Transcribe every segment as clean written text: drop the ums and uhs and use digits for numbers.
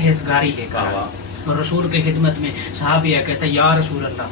परहेजगारी लेकर आए। और रसूल की खिदमत में सहाबी कहते हैं या रसूल अल्लाह,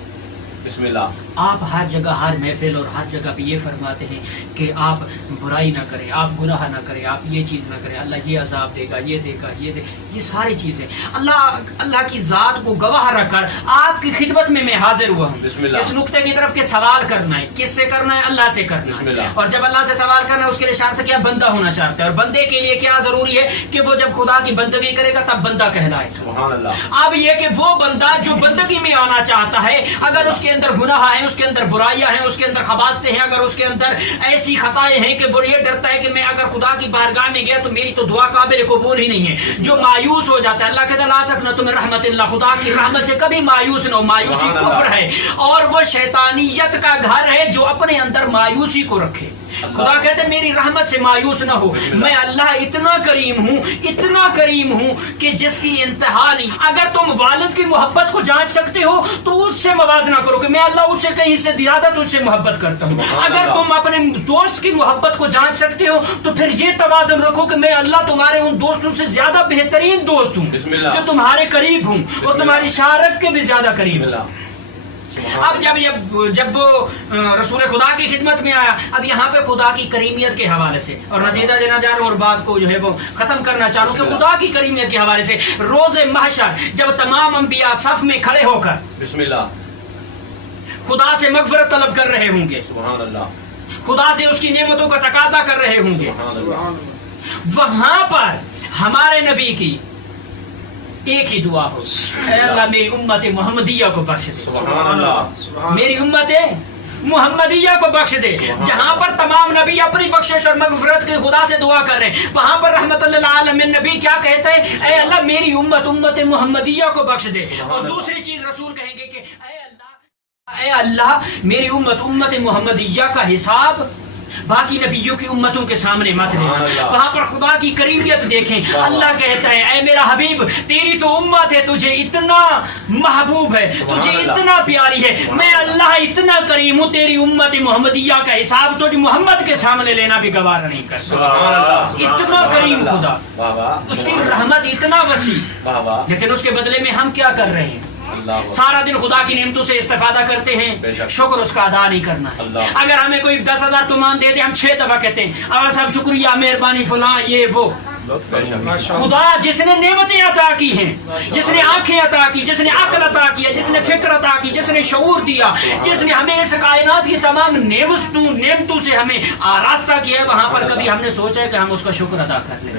बिस्मिल्लाह, आप हर जगह हर महफिल और हर जगह पे ये फरमाते हैं कि आप बुराई ना करें, आप गुनाह ना करें, आप ये चीज़ ना करें, अल्लाह ये अजाब देगा, ये देगा, ये सारी चीज़ें अल्लाह की ज़ात को गवाह रखकर आपकी खिदमत में मैं हाजिर हुआ हूँ। इस नुक्ते की तरफ के सवाल करना है, किससे करना है? अल्लाह से करना है। और जब अल्लाह से सवाल करना है उसके लिए शर्त क्या? बंदा होना शर्त है। और बंदे के लिए क्या ज़रूरी है कि वो जब खुदा की बंदगी करेगा तब बंदा कहलाए। सुभान अल्लाह। अब ये कि वो बंदा जो बंदगी में आना चाहता है, अगर उसके अंदर गुनाह है, उसके अंदर बुराइयां हैं, उसके अंदर खबासते हैं, अगर उसके अंदर ऐसी खताएं हैं कि वो ये डरता है कि मैं अगर खुदा की बारगाह में गया तो मेरी तो दुआ काबिल कबूल ही नहीं है, जो मायूस हो जाता है, अल्लाह कहता है ला तक़नतु मिन रहमतिल्लाह, खुदा की रहमत से कभी मायूस न हो। मायूसी कुफ्र है और वो शैतानियत का घर है जो अपने अंदर मायूसी को रखे। खुदा कहते हैं मेरी रहमत से मायूस ना हो। मैं अल्लाह इतना करीम हूँ कि जिसकी इंतहा नहीं। अगर तुम वालिद की मोहब्बत को जांच सकते हो तो उससे मवाजना करो कि मैं अल्लाह उससे कहीं से ज्यादा तुझसे मोहब्बत करता हूँ। अगर तुम अपने दोस्त की मोहब्बत को जांच सकते हो तो फिर ये तवाज़ुन रखो कि मैं अल्लाह तुम्हारे उन दोस्तों से ज्यादा बेहतरीन दोस्त हूँ जो तुम्हारे करीब हूँ और तुम्हारी शारत के भी ज्यादा करीब। अब जब वो रसूल खुदा की खिदमत में आया, अब यहाँ पे खुदा की करीमियत के हवाले से और नतीजा देना जा रहा हूँ और बात को जो है वो खत्म करना चाह रहा हूँ कि खुदा की करीमियत के हवाले से रोज़े महशर जब तमाम अंबिया सफ में खड़े होकर बिस्मिल्लाह खुदा से मगफरत तलब कर रहे होंगे, सुभान अल्लाह, खुदा से उसकी नेमतों का तकाजा कर रहे होंगे, वहां पर हमारे नबी की एक ही दुआ हो, अल्लाह मेरी उम्मत मोहम्मदिया को बख्श दे, सुभान अल्लाह, मेरी उम्मत मोहम्मदिया को बख्श दे। जहां पर तमाम नबी अपनी बख्शिश और मगफिरत के खुदा से दुआ कर रहे हैं, वहां पर रहमतुल लिल आलमीन नबी क्या कहते हैं? ऐ अल्लाह मेरी उम्मत मोहम्मदिया को बख्श दे। और दूसरी चीज रसूल कहेंगे कि ऐ अल्लाह मेरी उम्मत मोहम्मदिया का हिसाब बाकी नबियों की उम्मतों के सामने मत देना। वहां पर खुदा की करीमियत देखें, अल्लाह कहता है ऐ मेरा हबीब तेरी तो उम्मत है, तुझे इतना महबूब है, तुझे इतना प्यारी है, मैं अल्लाह इतना करीम हूँ, तेरी उम्मत मोहम्मदिया का हिसाब तुझे मोहम्मद के सामने लेना भी गवारा नहीं कर सकता। इतना करीम खुदा, उसकी रहमत इतना वसी, लेकिन उसके बदले में हम क्या कर रहे हैं? सारा दिन खुदा की नेमतों से इस्तेफादा करते हैं, शुक्र उसका अदा नहीं करना है। अगर हमें कोई 10,000 तुमान दे दे, हम 6 दफा कहते हैं और सब शुक्रिया मेहरबानी फलां ये वो। खुदा जिसने नेमतें अता की हैं, जिसने आंखें अता की, जिसने अक्ल अता किया, जिसने फिक्र अता की, जिसने शऊर दिया, जिसने हमें इस कायनात की तमाम नेमतों से हमें आरास्ता किया है, वहां पर कभी हमने सोचा है कि हम उसका शुक्र अदा कर लें?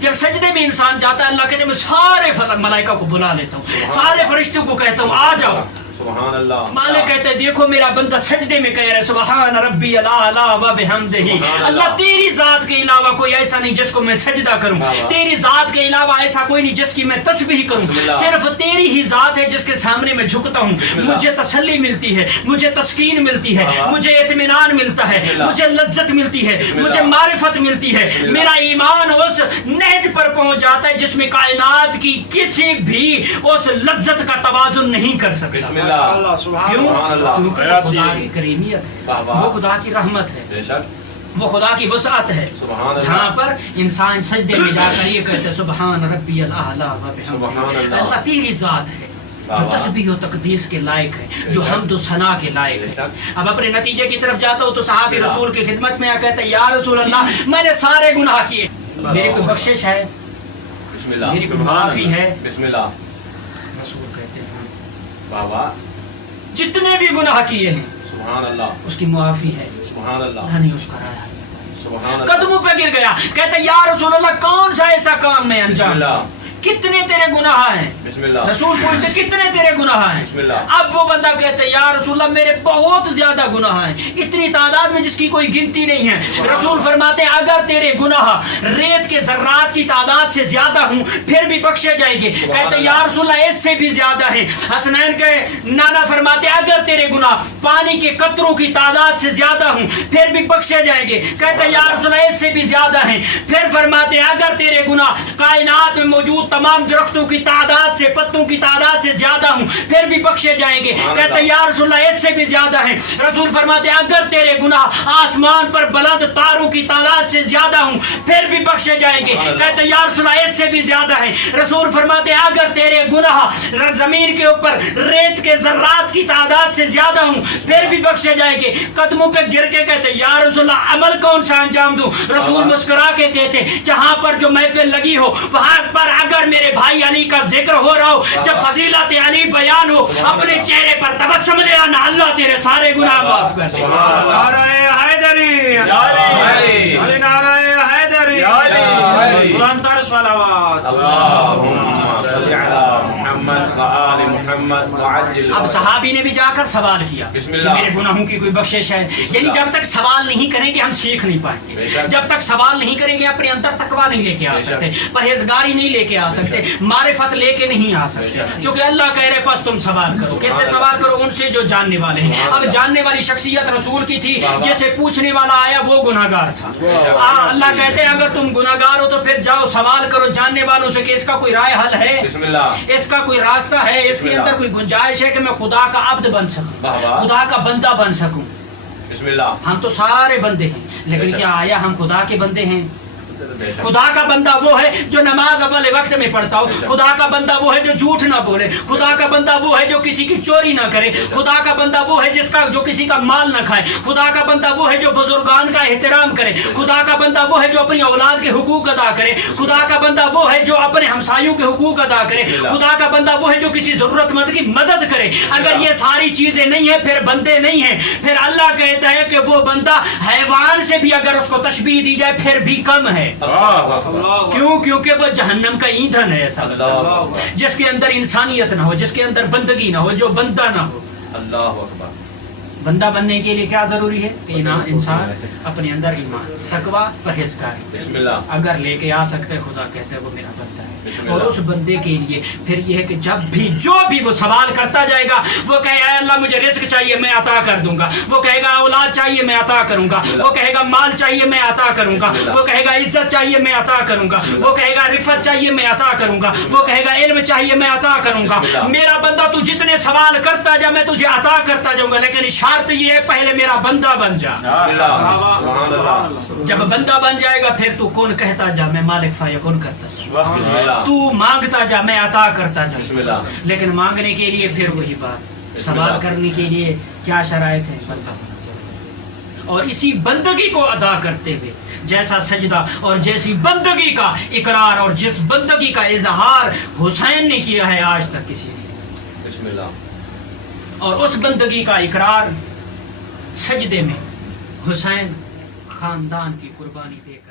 जब सजदे में इंसान जाता है, अल्लाह कहते हैं मैं सारे मलाइका को बुला लेता हूँ, सारे फरिश्तों को कहता हूँ आ जाओ। मालिक कहते हैं देखो मेरा बंदा सजदे में कह रहा है सुबहान रब्बी अला व बिहम्दिही, अल्लाह तेरी जात के अलावा कोई ऐसा नहीं जिसको मैं सजदा करूं, तेरी जात के अलावा ऐसा कोई नहीं जिसकी मैं तस्बीह करूं, सिर्फ तेरी ही जात है जिसके सामने मैं झुकता हूं, मुझे तसल्ली मिलती है, मुझे तस्कीन मिलती है, मुझे इत्मीनान मिलता है, मुझे लज्जत मिलती है, मुझे मारिफत मिलती है, मेरा ईमान उस नहज पर पहुंच जाता है जिसमें कायनात की किसी भी उस लज्जत का तवाज़ुन नहीं कर सकता। क्यों? क्योंकि वो खुदा की करीमियत है, वो खुदा की रहमत है, वो खुदा की वसाअत है, जहाँ पर इंसान सजदे में जाकर ये कहते सुबहान रब्बियल आला व बिहम्दिही, अल्लाह तेरी जात है जो तस्बीह और तकदीस के लायक है, जो हम्द और सना के लायक है। अब अपने नतीजे की तरफ जाता हूँ तो सहाबी रसूल की खिदमत में कहते हैं या रसूल अल्लाह मैंने सारे गुनाह किए, मेरी कोई बख्शिश है, मेरी कोई माफी है? रसूल कहते हैं बाबा जितने भी गुनाह किए हैं सुभान अल्लाह उसकी मुआफी है, सुभान अल्लाह नहीं उसका राह कदमों पे गिर गया, कहते या रसूल अल्लाह कौन सा ऐसा काम मैं अंजाम, कितने तेरे गुनाह हैं? रसूल पूछते कितने तेरे गुनाह हैं? अब वो बंदा कहते या रसूल मेरे बहुत ज्यादा गुनाह हैं, इतनी तादाद में जिसकी कोई गिनती नहीं है। रसूल फरमाते हैं अगर तेरे गुनाह रेत के जर्रात की तादाद से ज्यादा हूँ फिर भी बख्शे जाएंगे। कहते या रसूल इससे भी ज्यादा है। हसनैन के नाना फरमाते अगर तेरे गुनाह पानी के कतरों की तादाद से ज्यादा हूँ फिर भी बख्शे जाएंगे। कहते या रसूल इससे भी ज्यादा है। फिर फरमाते अगर तेरे गुनाह कायनात में मौजूद तमाम दरख्तों की तादाद से, पत्तों की तादाद से ज्यादा हूँ, फिर भी बख्शे जाएंगे। कहते या रसूल अल्लाह इससे भी ज्यादा है। रसूल फरमाते अगर तेरे गुनाह आसमान पर बुलंद तारों की तादाद से ज्यादा हूँ, फिर भी बख्शे जाएंगे। कहते या रसूल अल्लाह इससे भी ज्यादा है। रसूल फरमाते अगर तेरे गुनाह जमीन के ऊपर रेत के जर्रात की तादाद से ज्यादा हूँ, फिर भी बख्शे जाएंगे। कदमों पे गिर के कहते या रसूल अल्लाह अमल कौन सा अंजाम दूं? रसूल मुस्कुरा के कहते जहां पर जो महफिल लगी हो वहां पर अगर मेरे भाई अली का जिक्र हो रहा हो, जब फजीलत अली बयान हो, अपने चेहरे पर तबस्सुम ले आना, अल्लाह तेरे सारे गुनाह माफ कर दे। नारे हैदरी, अली नारे हैदरी, बुलंदतर सलावत। अब सहाबी ने भी जाकर सवाल किया कि मेरे गुनाहों की कोई बख्शिश है? यानी जब तक सवाल नहीं करेंगे हम सीख नहीं पाएंगे, जब तक सवाल नहीं करेंगे अपने अंदर तकवा नहीं लेके आ सकते, परहेजगारी नहीं लेके आ सकते, मारिफत लेके नहीं आ सकते। क्योंकि अल्लाह कह रहे पास तुम सवाल करो। कैसे सवाल करो? उनसे जो जानने वाले हैं। अब जानने वाली शख्सियत रसूल की थी, जैसे पूछने वाला आया वो गुनाहगार था। अल्लाह कहते हैं अगर तुम गुनाहगार हो तो फिर जाओ सवाल करो जानने वालों से कि इसका कोई राय हल है, इसका कोई रास्ता है, इसके अंदर कोई गुंजाइश है कि मैं खुदा का अब्द बन सकूं, खुदा का बंदा बन सकूं। हम तो सारे बंदे हैं, लेकिन क्या आया हम खुदा के बंदे हैं? खुदा का बंदा वो है जो नमाज अव्वल वक्त में पढ़ता हो, खुदा का बंदा वो है जो झूठ ना बोले, खुदा का बंदा वो है जो किसी की चोरी ना करे, खुदा का बंदा वो है जिसका जो किसी का माल ना खाए, खुदा का बंदा वो है जो बुजुर्गान का एहतराम करे, खुदा का बंदा वो है जो अपनी औलाद के हुकूक अदा करे, खुदा का बंदा वो है जो अपने हमसायों के हुकूक अदा करे, खुदा का बंदा वो है जो किसी जरूरतमंद की मदद करे। अगर ये सारी चीजें नहीं है फिर बंदे नहीं है। फिर अल्लाह कहता है कि वो बंदा हैवान से भी अगर उसको तशबीह दी जाए फिर भी कम है। क्यों? क्योंकि वो जहन्नम का ईंधन है ऐसा, जिसके अंदर इंसानियत ना हो, जिसके अंदर बंदगी ना हो, जो बंदा ना हो। अल्लाह अकबर। बंदा बनने के लिए क्या जरूरी है कि इंसान अपने अंदर ईमान, तकवा, परहेजगारी अगर लेके आ सकते हैं, खुदा कहते हैं वो मेरा बंदा है। और उस बंदे के लिए फिर यह है कि जब भी जो भी वो सवाल करता जाएगा, वो कहेगा अल्लाह मुझे रिस्क चाहिए मैं अता कर दूंगा, वो कहेगा औलाद चाहिए मैं अता करूंगा, वो कहेगा माल चाहिए मैं अता करूंगा, वो कहेगा इज्जत चाहिए मैं अता करूंगा, वो कहेगा रिफत चाहिए मैं अता करूंगा, वो कहेगा इल्म चाहिए मैं अता करूंगा। मेरा बंदा तू जितने सवाल करता जा मैं तुझे अता करता जाऊंगा, लेकिन शर्त ये है पहले मेरा बंदा बन जा। जब बंदा बन जाएगा फिर तू कौन कहता जा मैं मालिक फायकुन करता, तू मांगता जा मैं अता करता जा। लेकिन मांगने के लिए फिर वही बात, सवाल करने के लिए क्या शराइत है? बंदा होना चाहिए। और इसी बंदगी को अदा करते हुए जैसा सजदा और जैसी बंदगी का इकरार और जिस बंदगी का इजहार हुसैन ने किया है आज तक किसी ने, और उस बंदगी का इकरार सजदे में हुसैन खानदान की कुर्बानी देकर